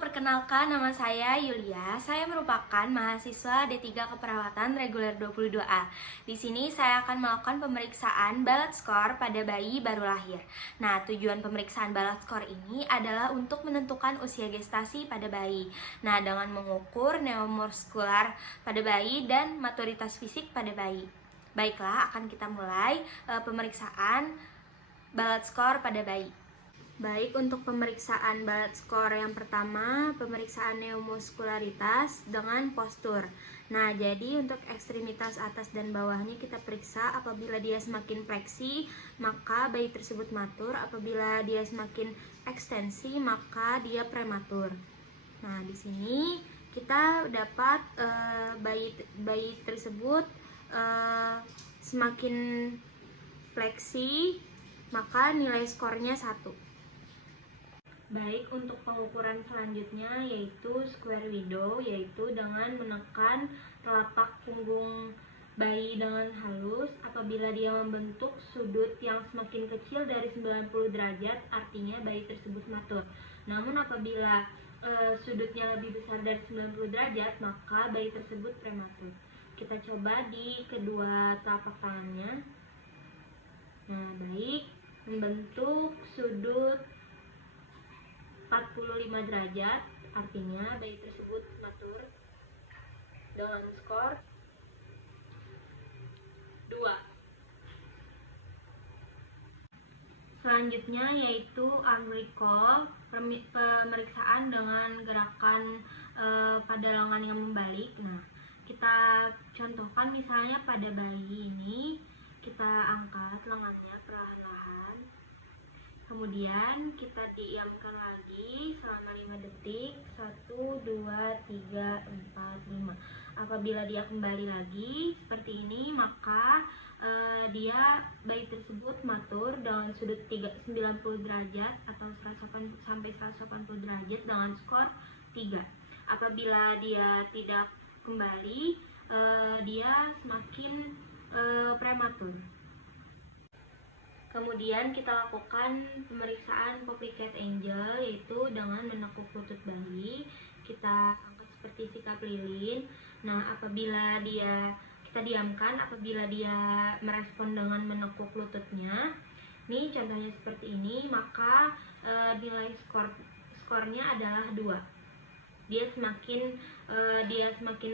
perkenalkan nama saya Yulia. Saya merupakan mahasiswa D3 Keperawatan Reguler 22A. Di sini saya akan melakukan pemeriksaan balat skor pada bayi baru lahir. Nah, tujuan pemeriksaan balat skor ini adalah untuk menentukan usia gestasi pada bayi. Nah, dengan mengukur neuromuskular pada bayi dan maturitas fisik pada bayi. Baiklah, akan kita mulai pemeriksaan balat skor pada bayi. Baik, untuk pemeriksaan balat skor yang pertama, pemeriksaan neuromuskularitas dengan postur. Nah, jadi untuk ekstremitas atas dan bawahnya kita periksa. Apabila dia semakin fleksi, maka bayi tersebut matur. Apabila dia semakin ekstensi, maka dia prematur. Nah, di sini kita dapat bayi tersebut semakin fleksi, maka nilai skornya 1. Baik, untuk pengukuran selanjutnya yaitu square window, yaitu dengan menekan telapak punggung bayi dengan halus. Apabila dia membentuk sudut yang semakin kecil dari 90 derajat, artinya bayi tersebut matur. Namun apabila sudutnya lebih besar dari 90 derajat, maka bayi tersebut prematur. Kita coba di kedua telapak tangannya. Nah, baik, membentuk sudut 45 derajat, artinya bayi tersebut matur dengan skor 2. Selanjutnya yaitu arm recall, pemeriksaan dengan gerakan pada lengan yang membalik. Nah, kita contohkan misalnya pada bayi ini, kita angkat lengannya perlahan-lahan. Kemudian kita diamkan lagi selama 5 detik. 1, 2, 3, 4, 5. Apabila dia kembali lagi seperti ini, maka bayi tersebut matur dengan sudut 90 derajat atau 180 sampai 180 derajat dengan skor 3. Apabila dia tidak kembali, dia semakin prematur. Kemudian kita lakukan pemeriksaan Copycat Angel, yaitu dengan menekuk lutut bayi. Kita angkat seperti sikap lilin. Nah, apabila kita diamkan, apabila dia merespon dengan menekuk lututnya, ini contohnya seperti ini, maka nilai skornya adalah 2. Dia semakin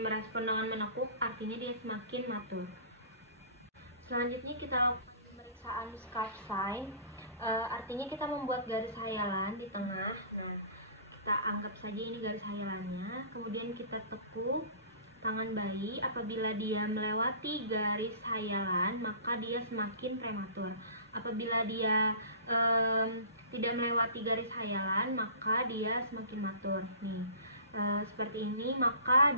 merespon dengan menekuk, artinya dia semakin matur. Selanjutnya kita pemeriksaan scarf sign, artinya kita membuat garis hayalan di tengah. Nah, kita anggap saja ini garis hayalannya. Kemudian kita tekuk tangan bayi. Apabila dia melewati garis hayalan, maka dia semakin prematur. Apabila dia tidak melewati garis hayalan, maka dia semakin matur. Nih, seperti ini, maka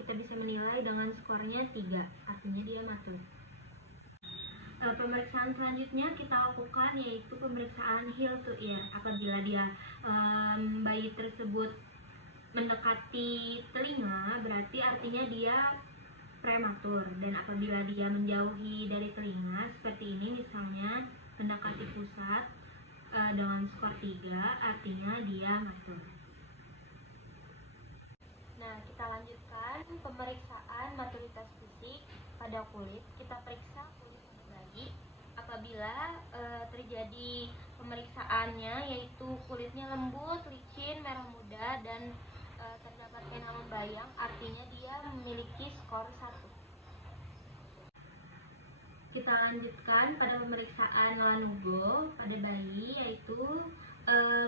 kita bisa menilai dengan skornya 3, artinya dia matur. Pemeriksaan selanjutnya kita lakukan yaitu pemeriksaan heel to ear. Apabila bayi tersebut mendekati telinga, berarti artinya dia prematur. Dan apabila dia menjauhi dari telinga seperti ini, misalnya mendekati pusat dengan skor 3, artinya dia matur. Nah, kita lanjutkan pemeriksaan maturitas fisik pada kulit. Kita periksa kulit bayi. Apabila terjadi pemeriksaannya yaitu kulitnya lembut, licin, merah muda, dan terdapat pena membayang, artinya dia memiliki skor 1. Kita lanjutkan pada pemeriksaan lanugo pada bayi, yaitu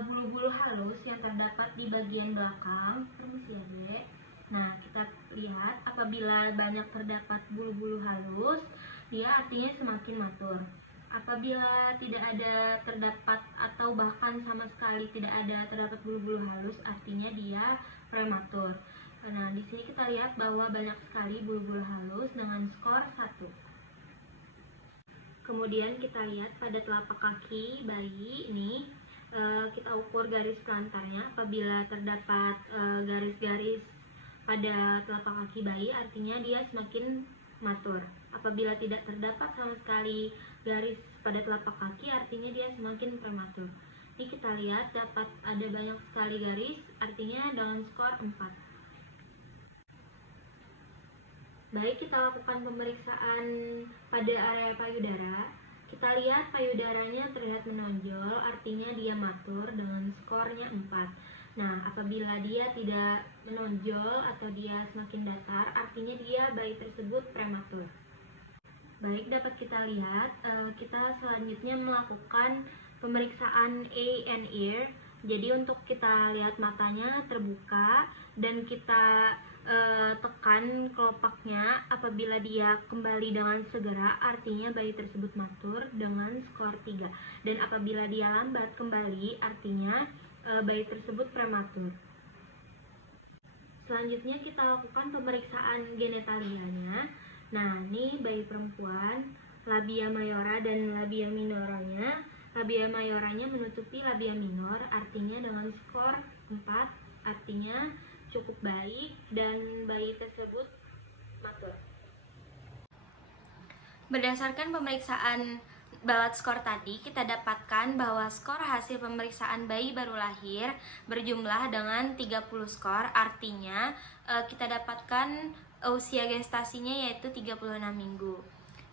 bulu-bulu halus yang terdapat di bagian belakang. Permisi ya, Dek. Nah, kita lihat apabila banyak terdapat bulu-bulu halus, dia artinya semakin matur. Apabila tidak ada terdapat atau bahkan sama sekali tidak ada terdapat bulu-bulu halus, artinya dia prematur. Nah, di sini kita lihat bahwa banyak sekali bulu-bulu halus dengan skor 1. Kemudian kita lihat pada telapak kaki bayi ini, kita ukur garis pelantarnya. Apabila terdapat garis-garis pada telapak kaki bayi, artinya dia semakin matur. Apabila tidak terdapat sama sekali garis pada telapak kaki, artinya dia semakin prematur. Ini kita lihat dapat ada banyak sekali garis, artinya dengan skor 4. Baik, kita lakukan pemeriksaan pada area payudara. Kita lihat payudaranya terlihat menonjol, artinya dia matur dengan skornya 4. Nah, apabila dia tidak menonjol atau dia semakin datar, artinya dia bayi tersebut prematur. Baik, dapat kita lihat, kita selanjutnya melakukan pemeriksaan eye and ear. Jadi untuk kita lihat matanya terbuka dan kita tekan kelopaknya. Apabila dia kembali dengan segera, artinya bayi tersebut matur dengan skor 3. Dan apabila dia lambat kembali, artinya bayi tersebut prematur. Selanjutnya kita lakukan pemeriksaan genitalianya. Nah, ini bayi perempuan, labia mayora dan labia minoranya. Labia mayoranya menutupi labia minor, artinya dengan skor 4, artinya cukup baik dan bayi tersebut matur. Berdasarkan pemeriksaan balat skor tadi, kita dapatkan bahwa skor hasil pemeriksaan bayi baru lahir berjumlah dengan 30 skor, artinya kita dapatkan usia gestasinya yaitu 36 minggu.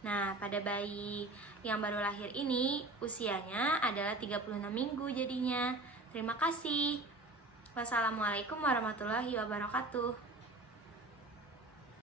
Nah, pada bayi yang baru lahir ini usianya adalah 36 minggu jadinya. Terima kasih. Wassalamualaikum warahmatullahi wabarakatuh.